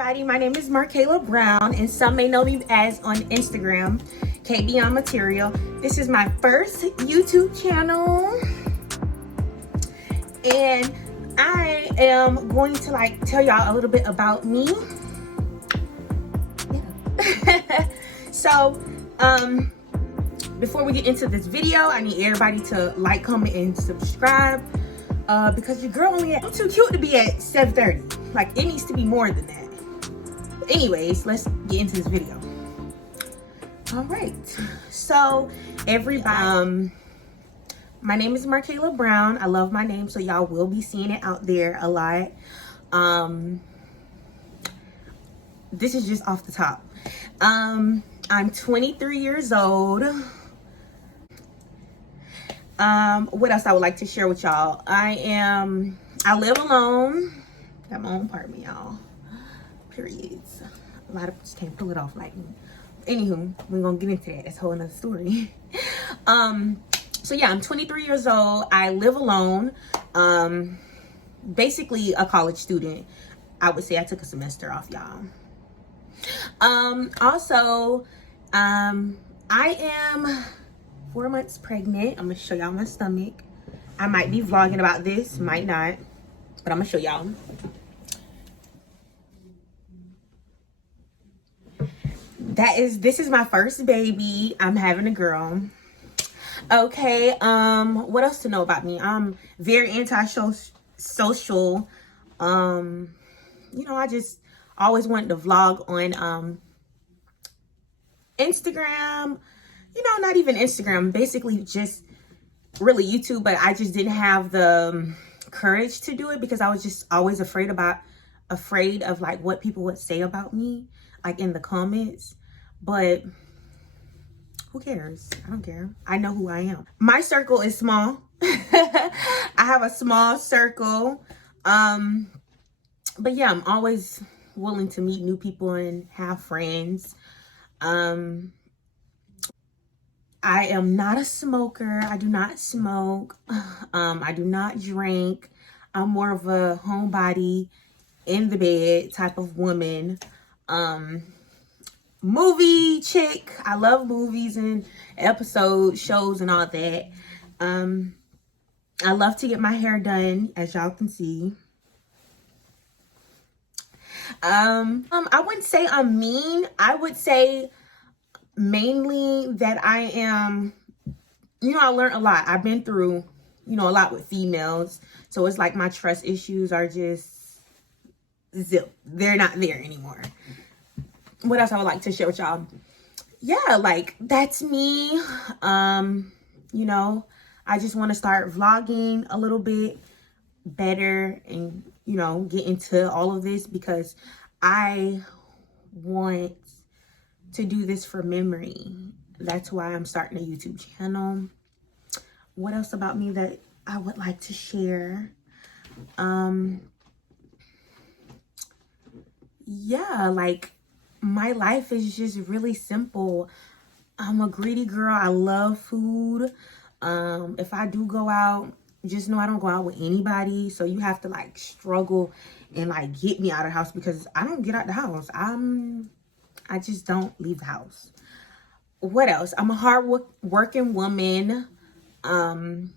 everybody, my name is Markayla Brown, and some may know me as on Instagram, K Beyond Material. This is my first YouTube channel, and I am going to tell y'all a little bit about me. Yeah. So, before we get into this video, I need everybody to like, comment, and subscribe. Because your girl I'm too cute to be at 7:30. Like, it needs to be more than that. But anyways, let's get into this video. All right. So, everybody, my name is Markayla Brown. I love my name, so y'all will be seeing it out there a lot. This is just off the top. I'm 23 years old. What else I would like to share with y'all? I live alone. Got my own apartment, y'all. Periods. A lot of just can't pull it off like me. Anywho, we're gonna get into that. That's a whole nother story. So yeah, I'm 23 years old. I live alone. Basically a college student. I would say I took a semester off, y'all. Also, I am 4 months pregnant. I'm gonna show y'all my stomach. I might be vlogging about this, might not, but I'm gonna show y'all. This is my first baby. I'm having a girl. Okay, what else to know about me? I'm very anti-social. You know, I just always wanted to vlog on Instagram. You know, not even Instagram, basically just really YouTube, but I just didn't have the courage to do it because I was just always afraid of like what people would say about me, like in the comments. But who cares? I don't care. I know who I am. My circle is small. I have a small circle. But yeah, I'm always willing to meet new people and have friends. I am not a smoker. I do not smoke. I do not drink. I'm more of a homebody, in the bed type of woman. Movie chick. I love movies and episodes, shows, and all that. I love to get my hair done, as y'all can see. I wouldn't say I'm mean. I would say mainly that I am, you know, I learned a lot. I've been through, you know, a lot with females. So it's like my trust issues are just zip. They're not there anymore. What else I would like to share with y'all? Yeah, like, that's me. You know, I just want to start vlogging a little bit better and, you know, get into all of this because I want to do this for memory. That's why I'm starting a YouTube channel. What else about me that I would like to share? Yeah, like, my life is just really simple. I'm a greedy girl. I love food. If I do go out, just know I don't go out with anybody. So you have to like struggle and like get me out of the house because I don't get out the house. I just don't leave the house. What else? I'm a hard working woman. And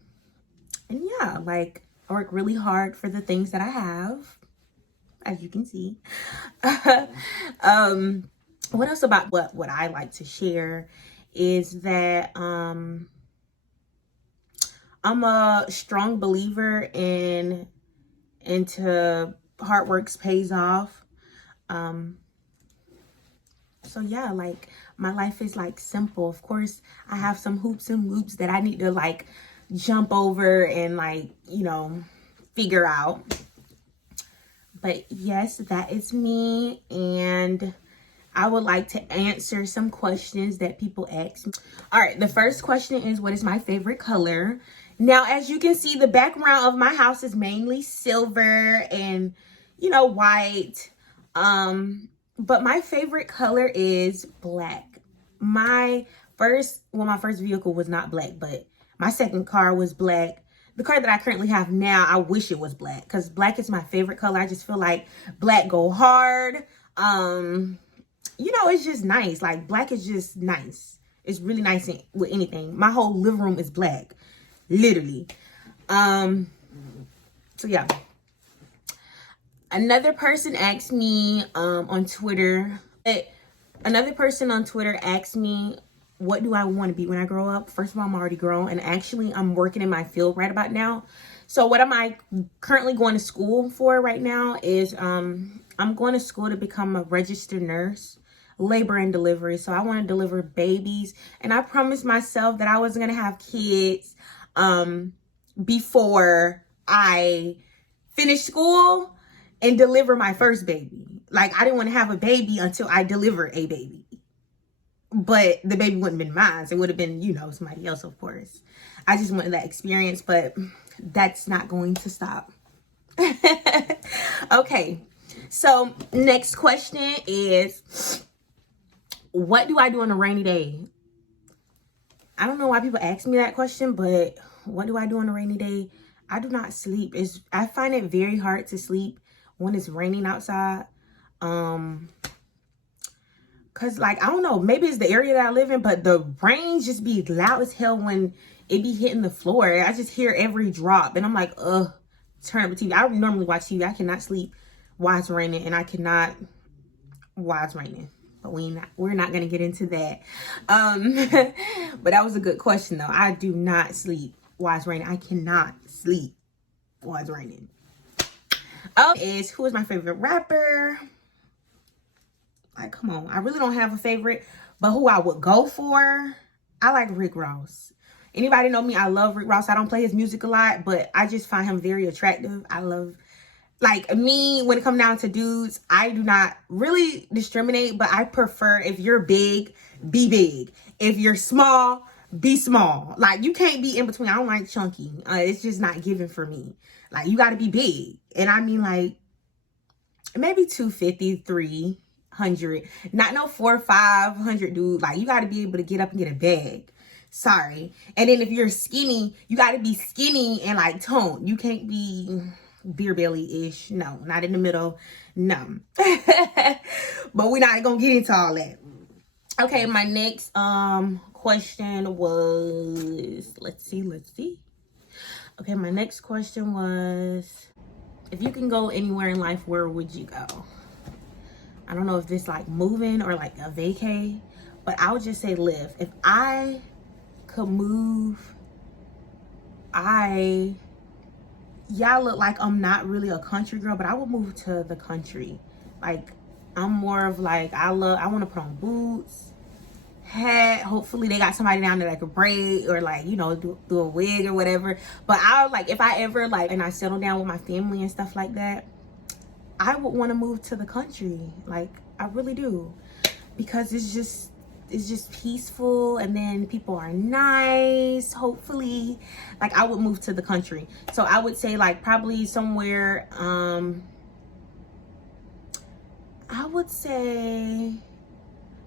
yeah, like, I work really hard for the things that I have, as you can see. What else about what I like to share is that I'm a strong believer into hard work pays off. So yeah, like, my life is like simple. Of course, I have some hoops and loops that I need to like jump over and like, you know, figure out. But yes, that is me, and I would like to answer some questions that people ask me. All right, the first question is, what is my favorite color? Now, as you can see, the background of my house is mainly silver and, you know, white. But my favorite color is black. My first vehicle was not black, but my second car was black. The car that I currently have now, I wish it was black because black is my favorite color. I just feel like black go hard. You know, it's just nice. Like, black is just nice. It's really nice with anything. My whole living room is black, literally. So yeah. Another person asked me on Twitter. Another person on Twitter asked me, what do I want to be when I grow up? First of all, I'm already grown, and actually I'm working in my field right about now. So what am I currently going to school for right now is I'm going to school to become a registered nurse, labor and delivery. So I want to deliver babies, and I promised myself that I wasn't going to have kids before I finish school and deliver my first baby. Like, I didn't want to have a baby until I deliver a baby. But the baby wouldn't have been mine. So it would have been, you know, somebody else, of course. I just wanted that experience, but that's not going to stop. Okay. So next question is, what do I do on a rainy day? I don't know why people ask me that question, but what do I do on a rainy day? I do not sleep. I find it very hard to sleep when it's raining outside. Cause like, I don't know, maybe it's the area that I live in, but the rain just be loud as hell when it be hitting the floor. I just hear every drop, and I'm like, turn up the TV. I don't normally watch TV. I cannot sleep while it's raining, and I cannot while it's raining. But we're not gonna get into that. But that was a good question though. I do not sleep while it's raining. I cannot sleep while it's raining. Who is my favorite rapper? Like, come on. I really don't have a favorite, but who I would go for, I like Rick Ross. Anybody know me? I love Rick Ross. I don't play his music a lot, but I just find him very attractive. I love, like, me, when it comes down to dudes, I do not really discriminate, but I prefer, if you're big, be big. If you're small, be small. Like, you can't be in between. I don't like chunky. It's just not given for me. Like, you got to be big. And I mean, like, maybe 250, 300. Not no 400 or 500, dude. Like, you got to be able to get up and get a bag. Sorry. And then if you're skinny, you got to be skinny and, like, toned. You can't be beer belly-ish. No, not in the middle. No. But we're not going to get into all that. Okay, my next question was, let's see. Okay, my next question was, if you can go anywhere in life, where would you go? I don't know if this like moving or like a vacay, but I would just say live. If I could move, y'all look like I'm not really a country girl, but I would move to the country. Like, I'm more of like, I want to put on boots, hat. Hopefully they got somebody down there that could braid or, like, you know, do a wig or whatever. But I like, if I ever like, and I settle down with my family and stuff like that, I would want to move to the country. Like, I really do, because it's just peaceful, and then people are nice, hopefully. Like, I would move to the country. So I would say, like, probably somewhere, I would say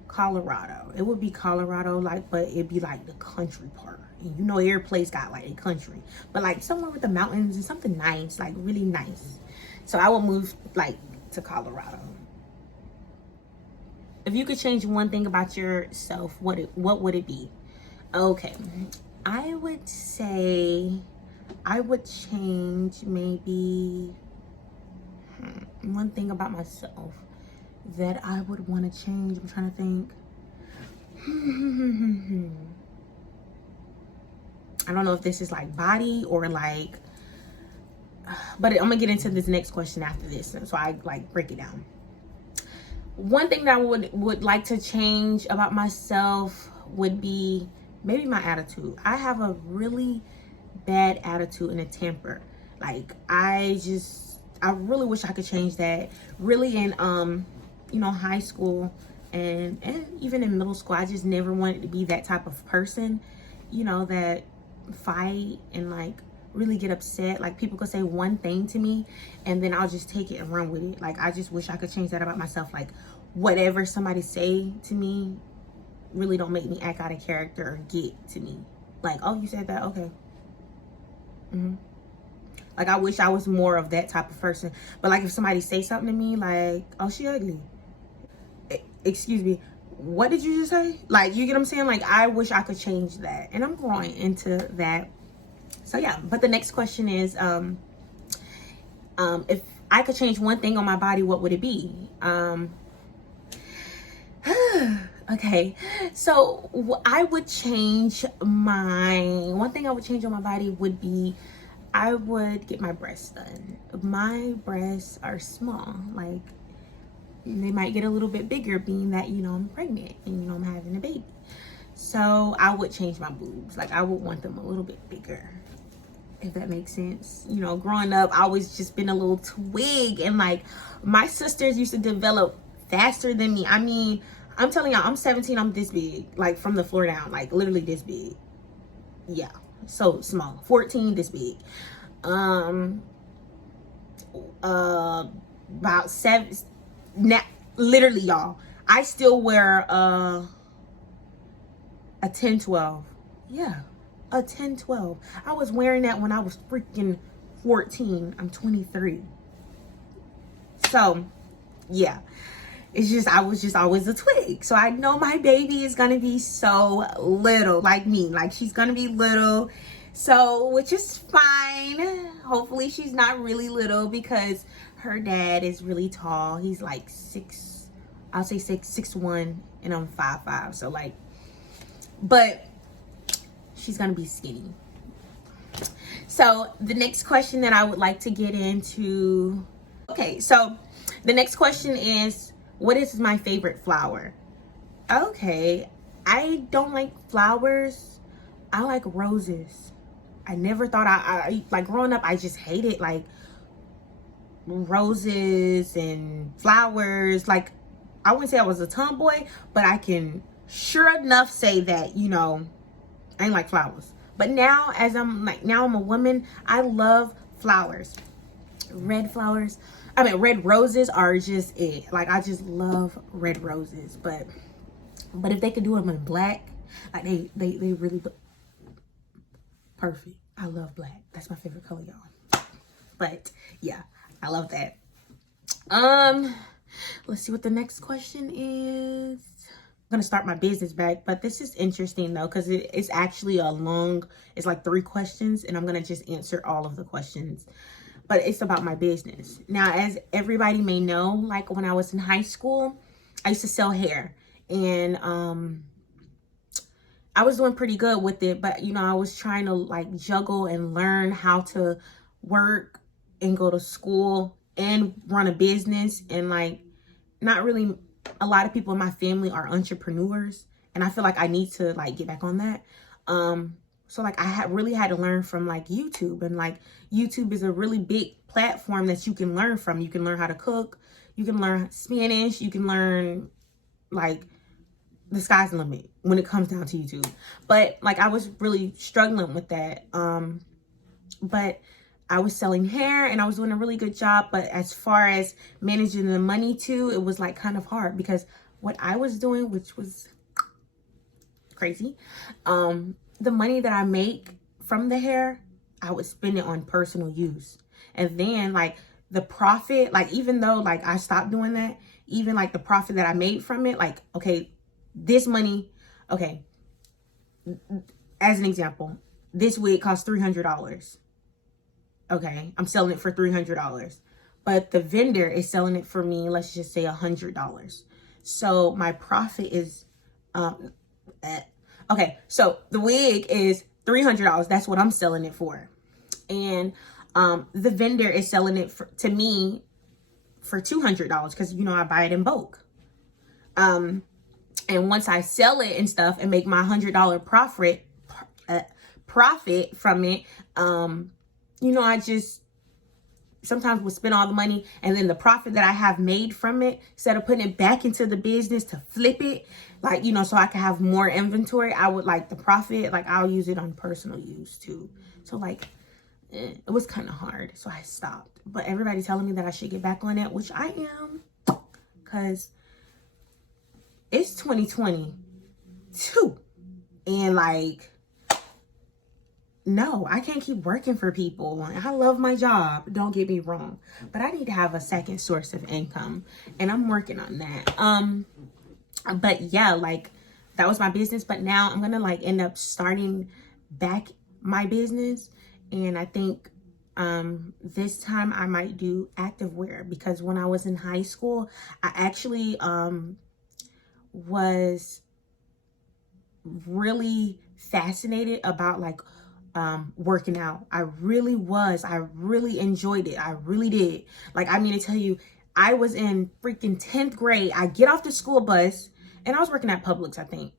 Colorado. It would be Colorado, like, but it'd be like the country part. And you know, every place got like a country, but like somewhere with the mountains and something nice, like really nice. So I would move like to Colorado. If you could change one thing about yourself, what would it be? Okay, I would say I would change maybe one thing about myself that I would want to change. I'm trying to think. I don't know if this is like body or like, but I'm gonna get into this next question after this, so I like break it down. One thing that I would like to change about myself would be maybe my attitude. I have a really bad attitude and a temper. Like, I really wish I could change that. Really, in you know, high school and even in middle school, I just never wanted to be that type of person, you know, that fight and like really get upset. Like, people could say one thing to me and then I'll just take it and run with it. Like, I just wish I could change that about myself. Like, whatever somebody say to me really don't make me act out of character or get to me. Like, oh, you said that? Okay. Like, I wish I was more of that type of person. But like, if somebody say something to me like, oh, she ugly, excuse me, what did you just say? Like, you get what I'm saying? Like, I wish I could change that, and I'm growing into that. So yeah, but the next question is, if I could change one thing on my body, what would it be? Okay, so I would change one thing I would change on my body would be, I would get my breasts done. My breasts are small, like they might get a little bit bigger being that, you know, I'm pregnant and, you know, I'm having a baby. So I would change my boobs. Like, I would want them a little bit bigger, if that makes sense. You know, growing up, I always just been a little twig, and like my sisters used to develop faster than me. I mean, I'm telling y'all, I'm 17, I'm this big, like from the floor down, like literally this big. Yeah, so small. 14, this big. About 7 now, literally, y'all, I still wear a 10-12. Yeah, a 10-12. I was wearing that when I was freaking 14. I'm 23. So yeah, it's just, I was just always a twig. So I know my baby is gonna be so little, like me. Like, she's gonna be little, so, which is fine. Hopefully she's not really little, because her dad is really tall. He's like 6'1", and I'm 5'5". So like, but she's gonna be skinny. So the next question that I would like to get into, okay, so the next question is, what is my favorite flower? Okay, I don't like flowers. I like roses. I never thought I like, growing up, I just hated like roses and flowers. Like, I wouldn't say I was a tomboy, but I can sure enough say that, you know, I ain't like flowers. But now, as I'm a woman, I love flowers. Red flowers, I mean, red roses are just it. Like, I just love red roses. But if they could do them in black, like they really perfect. I love black. That's my favorite color, y'all. But yeah, I love that. Let's see what the next question is. I'm gonna start my business back, but this is interesting though, because it's actually it's like 3 questions, and I'm gonna just answer all of the questions. But it's about my business. Now, as everybody may know, like when I was in high school, I used to sell hair, and I was doing pretty good with it, but you know, I was trying to like juggle and learn how to work and go to school and run a business, and like, not really a lot of people in my family are entrepreneurs, and I feel like I need to like get back on that. So like, I really had to learn from like YouTube, and like YouTube is a really big platform that you can learn from. You can learn how to cook, you can learn Spanish, you can learn, like, the sky's the limit when it comes down to YouTube. But like, I was really struggling with that. But I was selling hair and I was doing a really good job. But as far as managing the money too, it was like kind of hard, because what I was doing, which was crazy, the money that I make from the hair, I would spend it on personal use. And then like the profit, like even though like I stopped doing that, even like the profit that I made from it, like, okay, this money, okay, as an example, this wig costs $300. Okay, I'm selling it for $300, but the vendor is selling it for me, let's just say $100. So my profit is, okay, so the wig is $300. That's what I'm selling it for. And the vendor is selling it to me for $200, because, you know, I buy it in bulk. And once I sell it and stuff and make my $100 profit from it, you know, I just sometimes would spend all the money, and then the profit that I have made from it, instead of putting it back into the business to flip it, like, you know, so I can have more inventory, I would like the profit, like I'll use it on personal use too. So like, it was kind of hard, so I stopped. But everybody's telling me that I should get back on it, which I am, because it's 2022, and like, no, I can't keep working for people. I love my job, don't get me wrong, but I need to have a second source of income, and I'm working on that. But yeah, like that was my business. But now I'm gonna like end up starting back my business. And I think this time I might do activewear, because when I was in high school, I actually was really fascinated about like working out. I really was. I really enjoyed it. I really did. Like, I mean to tell you, I was in freaking 10th grade. I get off the school bus and I was working at Publix, I think.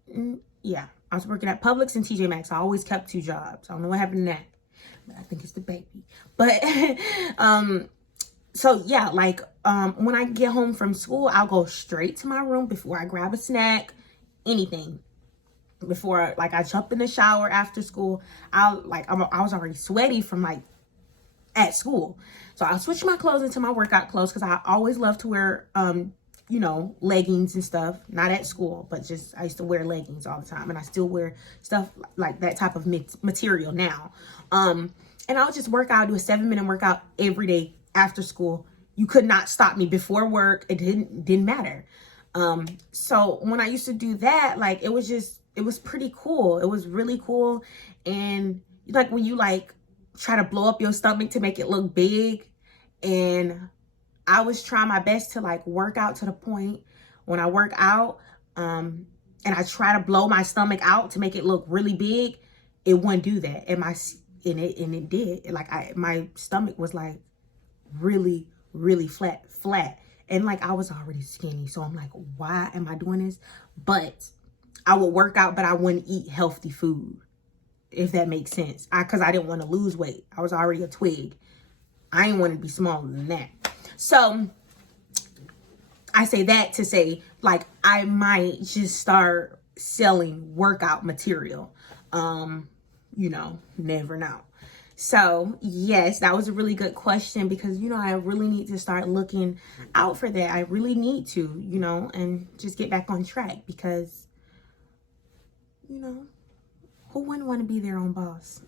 Yeah, I was working at Publix and TJ Maxx. I always kept 2 jobs. I don't know what happened to that, but I think it's the baby. But so yeah, like when I get home from school, I'll go straight to my room before I grab a snack, anything. Before like I jump in the shower after school, I was already sweaty from like at school, so I'll switch my clothes into my workout clothes, because I always love to wear you know, leggings and stuff. Not at school, but just I used to wear leggings all the time, and I still wear stuff like that type of material now. And I'll just work out, do a 7-minute workout every day after school. You could not stop me before work. It didn't matter. So when I used to do that, like it was pretty cool. It was really cool. And like when you like try to blow up your stomach to make it look big, and I was trying my best to like work out to the point when I work out, and I try to blow my stomach out to make it look really big, it wouldn't do that. And it did. Like my stomach was like really, really flat. And like I was already skinny. So I'm like, why am I doing this? But I would work out, but I wouldn't eat healthy food, if that makes sense. Because I didn't want to lose weight. I was already a twig. I didn't want to be smaller than that. So I say that to say, like, I might just start selling workout material. You know, never know. So yes, that was a really good question, because, you know, I really need to start looking out for that. I really need to, you know, and just get back on track, because, you know, who wouldn't want to be their own boss?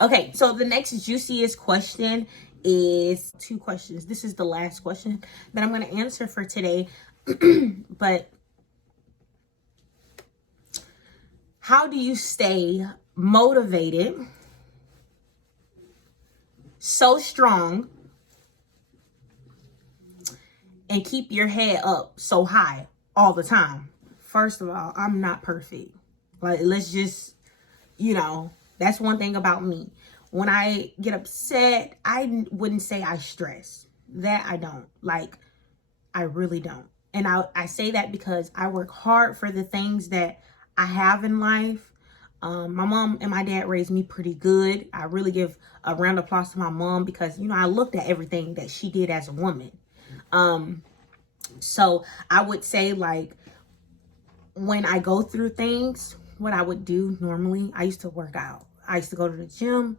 Okay, so the next juiciest question is 2 questions. This is the last question that I'm going to answer for today. But how do you stay motivated, so strong, and keep your head up so high all the time? First of all, I'm not perfect. Like, let's just, you know, that's one thing about me. When I get upset, I wouldn't say I stress. That I don't. Like, I really don't. And I say that because I work hard for the things that I have in life. My mom and my dad raised me pretty good. I really give a round of applause to my mom, because, you know, I looked at everything that she did as a woman. So I would say, like, when I go through things, what I would do normally, I used to work out. I used to go to the gym,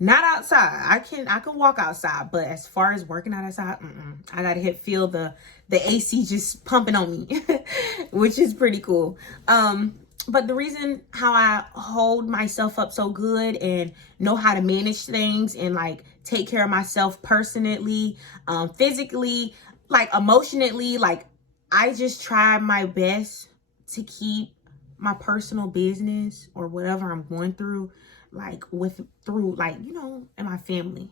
not outside. I can walk outside, but as far as working out outside, I gotta feel the AC just pumping on me, which is pretty cool. But the reason how I hold myself up so good and know how to manage things and like take care of myself personally, physically, like emotionally, like I just try my best to keep my personal business or whatever I'm going through, like through like, you know, in my family,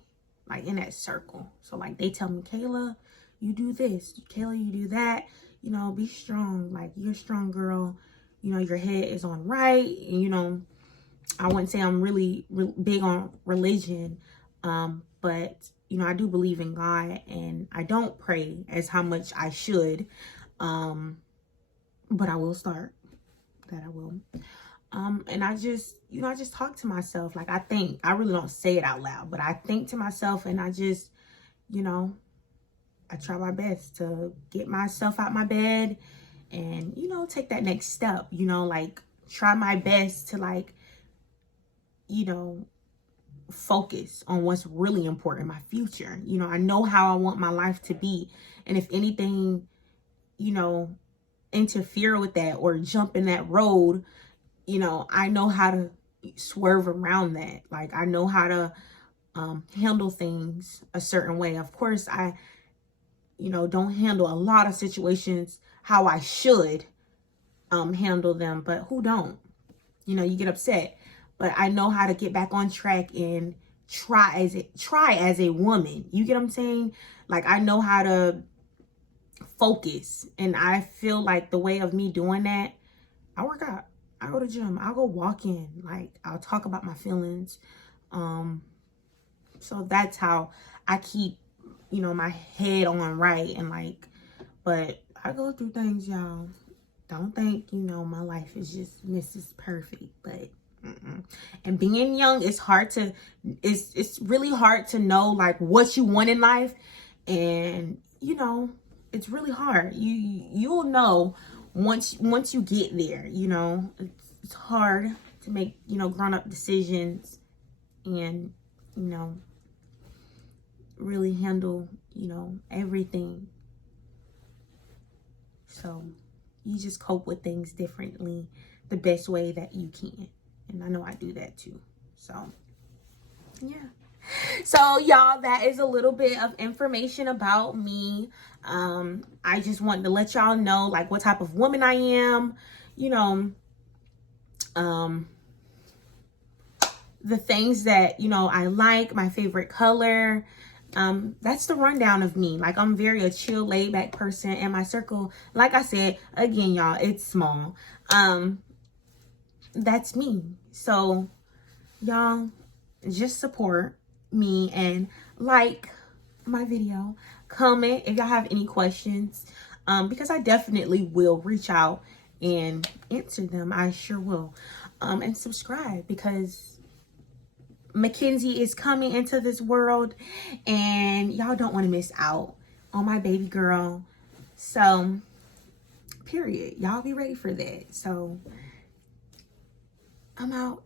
like in that circle. So like they tell me, Kayla, you do this, Kayla, you do that, you know, be strong, like you're a strong girl, you know, your head is on right. And, you know, I wouldn't say I'm really big on religion, but, you know, I do believe in God, and I don't pray as how much I should, but I will start. That I will. And I just, you know, I just talk to myself. Like, I really don't say it out loud, but I think to myself, and I just, you know, I try my best to get myself out my bed and, you know, take that next step, you know, like try my best to like, you know, focus on what's really important in my future. You know, I know how I want my life to be. And if anything, you know, interfere with that or jump in that road, you know, I know how to swerve around that. Like, I know how to handle things a certain way. Of course, I, you know, don't handle a lot of situations how I should, handle them, but who don't? You know, you get upset. But I know how to get back on track and try as a woman. You get what I'm saying? Like, I know how to focus, and I feel like the way of me doing that, I work out, I go to the gym, I'll go walking, like I'll talk about my feelings. So that's how I keep, you know, my head on right. And like, but I go through things, y'all. Don't think, you know, my life is just Mrs. Perfect, but and being young, it's hard to, it's really hard to know like what you want in life. And you know, it's really hard. You'll know once you get there. You know, it's hard to make, you know, grown-up decisions, and you know, really handle, you know, everything. So you just cope with things differently the best way that you can. And I know I do that too. So yeah. So y'all, that is a little bit of information about me. I just wanted to let y'all know like what type of woman I am, you know, the things that, you know, I like, my favorite color. That's the rundown of me. Like, I'm very a chill, laid back person, and my circle, like I said, again, y'all, it's small. That's me. So y'all just support me and like my video, comment if y'all have any questions, because I definitely will reach out and answer them. I sure will. And subscribe, because Mackenzie is coming into this world and y'all don't want to miss out on my baby girl. So period, y'all be ready for that. So I'm out.